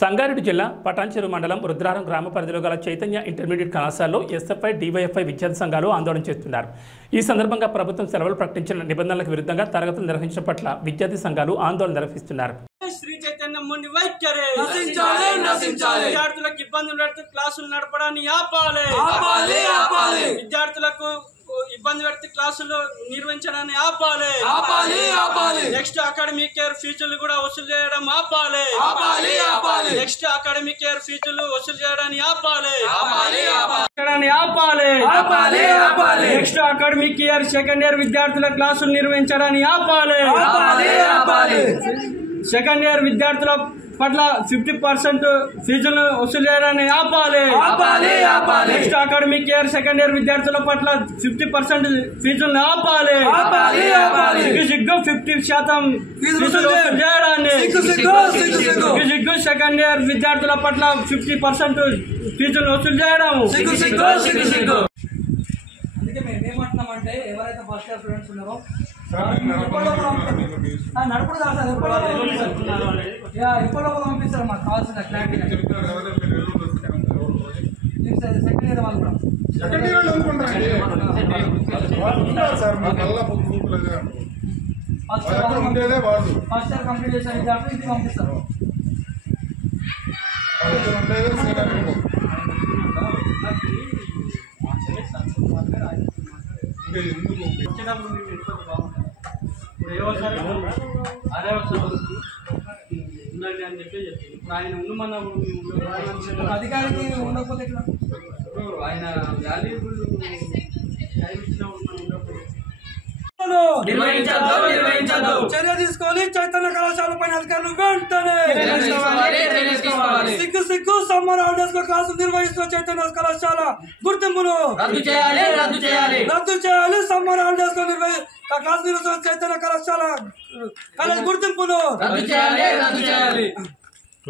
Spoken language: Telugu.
సంగారెడ్డి జిల్లా పటాన్చెరు మండలం రుద్రారం గ్రామ పరిధిలో గల చైతన్య ఇంటర్మీడియట్ కళాశాలలో ఎస్ఎఫ్ఐ డివైఎఫ్ఐ విద్యార్థి సంఘాలు ఆందోళన చేస్తున్నారు। ఈ సందర్భంగా ప్రభుత్వం సెలవులు ప్రకటించిన నిబంధనలకు విరుద్ధంగా తరగతులు నిర్వహించడం పట్ల విద్యార్థి సంఘాలు ఆందోళన నిర్వహిస్తున్నారు। శ్రీ చైతన్య ముండి వైఖరి నశించాలి నశించాలి విద్యార్థులకు ఇబ్బందులు పెడుతూ క్లాసులు నడపడాన్ని ఆపాలి ఆపాలి ఆపాలి విద్యార్థులకు ఇబ్బంది పెడుతూ క్లాసులు నిర్వహించడాన్ని ఆపాలి ఆపాలి ఆపాలి నెక్స్ట్ అకాడమిక్ ఇయర్ ఫీజులు కూడా వసూలు చేయడం ఆపాలి ఆపాలి ఆపాలి నెక్స్ట్ అకాడమిక్ ఇయర్ ఫీజులు వసూలు చేయడాన్ని ఆపాలి ఆపాలి ఆపాలి ఆపాలి ఆపాలి next academic year second year విద్యార్థుల క్లాసులు నిర్వహించడాన్ని ఆపాలి ఆపాలి ఆపాలి సెకండ్ ఇయర్ విద్యార్థుల పట్ల 50% ఫీజులను వసూలు చేయడాన్ని ఆపాలి ఆపాలి ఆపాలి next academic year second year విద్యార్థుల పట్ల 50% ఫీజులను ఆపాలి ఆపాలి ఆపాలి సిగ్గు 50% ఫీజులు వసూలు చేయడాన్ని సిగ్గు సెకండ్ ఇయర్ విద్యార్థుల పట్ల 50% ఫీజులను వసూలు చేయడం సిగ్గు అందుకే మేము ఏమంటున్నామంటే ఎవరైతే ఫస్ట్ ఇయర్ స్టూడెంట్స్ ఉన్నారో నడుపుడు కాదు ఎప్పుడో పంపిస్తారు మాకు కావాల్సిన క్లారిటీ సెకండ్ ఇయర్ వాళ్ళు కూడా ఫస్ట్ ఇయర్ కంప్లీట్ చేసిన విద్యార్థులు ఇంటికి పంపిస్తారు। ఆయన ఉన్నమన్న అధికారికి ఉండకపోతే ఆయన వాల్యూబుల్ చర్య తీసుకోవాలి। చైతన్య కళాశాల పైన అధికారులు వెంటనే సిగ్గు సిగ్గు సమ్మర్ హాలిడేస్ లో క్లాసులు నిర్వహిస్తున్న చైతన్య కళాశాల గుర్తింపును రద్దు చేయాలి। సమ్మర్ హాలిడేస్ లో క్లాసు నిర్వహిస్తున్న చైతన్య కళాశాల గుర్తింపును రద్దు చేయాలి।